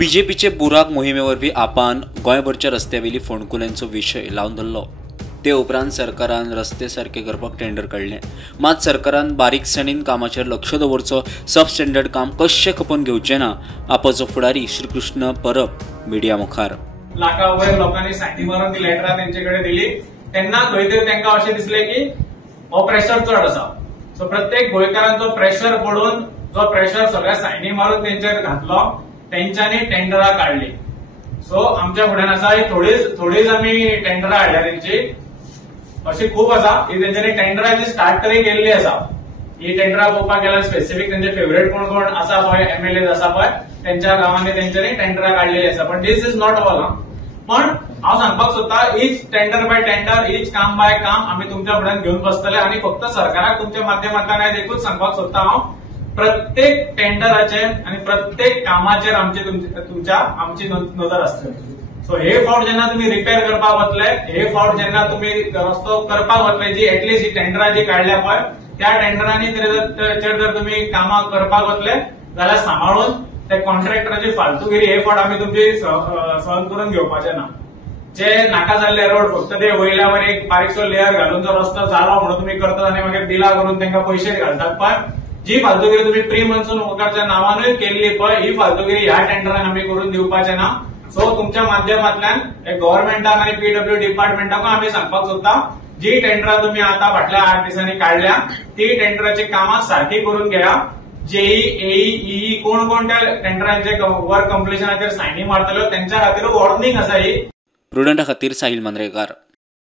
बीजेपीचे बुराक मोहिमेवरवी आपण गोंयभरच्या रस्त्यावेली फोंडकुल्यांचो विशय लावन धरलो। ते उपरांत सरकारान रस्ते सारके करपाक टेंडर काडले, मात सरकारान बारीकसाणीन कामाचेर लक्ष दवरचो, सब स्टँडर्ड काम कशें खपोवन घेवचें ना। आपाचो फुडारी श्रीकृष्ण परब मिडिया मुखार लाखा वयर लोकांनी सायनी मारून ती लेटरां तेंचे कडेन दिली तेन्ना खंय तरी तांकां अशें दिसलें की हो प्रेशर चड आसा। सो प्रत्येक गोंयकारांचो प्रेशर पडून जो प्रेशर सगळ्या सायनी मारून तेंचेर घातलो तेंच्यांनी टेंडरां काढली। सो आमच्या फुड्यान आसा ही थोडीच आमी टेंडरां हाडल्या तेंची, अशी खूप आसा ही तेंच्यांनी टेंडरांची स्टार्ट तरी केल्ली आसा। ही टेंडरां पळोवपाक गेल्यार स्पेसिफीक तेंचे फेवरेट कोण कोण आसा पळय एमएलए आसा पळय तेंच्या गांवांनी तेंच्यांनी टेंडरां काढलेली आसा। पण दिस इज नॉट ऑल। पण हांव सांगपाक सोदता each tender by tender, each काम बाय काम आमी तुमच्या फुड्यान घेवन बसतले आणि फक्त सरकाराक तुमच्या माध्यमांतल्यान आयज एकूच सांगपाक सोदता हांव, प्रत्येक टेंडराचेर आणि प्रत्येक कामाचेर आमची नजर आसतली। सो हे फावट जेन्ना तुम्ही रिपेअर करपाक वतले, हे फावट जेन्ना तुम्ही रस्तो करपाक वतले, जी एटलीस्ट ही टेंडरां जी काढल्या पळय त्या टेंडरांनी जर तुम्ही कामां करपाक वतले जाल्यार सांबाळून ते कॉन्ट्रॅक्टराची फालतूगिरी हे फावट आमी तुमची सहन करून घेवपाचे ना। जे नाका जाल्ले रोड फक्त ते वयल्या वर एक बारीकसो लेयर घालून जो रस्तो जालो म्हणून तुम्ही करतात आणि मागीर बिलां करून तांकां पयशे घालतात पळय, जी फालतूगिरी तुम्ही प्री मन्सून वर्काच्या नावानूय केल्ली पळय ही फालतूगिरी ह्या टेंडरांक आमी करून दिवपाचे ना। सो तुमच्या माध्यमांतल्यान गव्हर्नमेंटाक आणि पीडब्ल्यू डिपार्टमेंटाक आमी सांगपाक सोदता, जी टेंडरां तुम्ही आता फाटल्या 8 दिसांनी काढल्या ती टेंडराची कामां सारखी करून घेया। जेई एई कोण कोण त्या टेंडरांचे वर्क कंप्लिशनाचेर सायनी मारतल्यो त्यांच्या खातीर वॉर्निंग आसा ही। प्रुडंटा खातीर साहिल मांद्रेकार।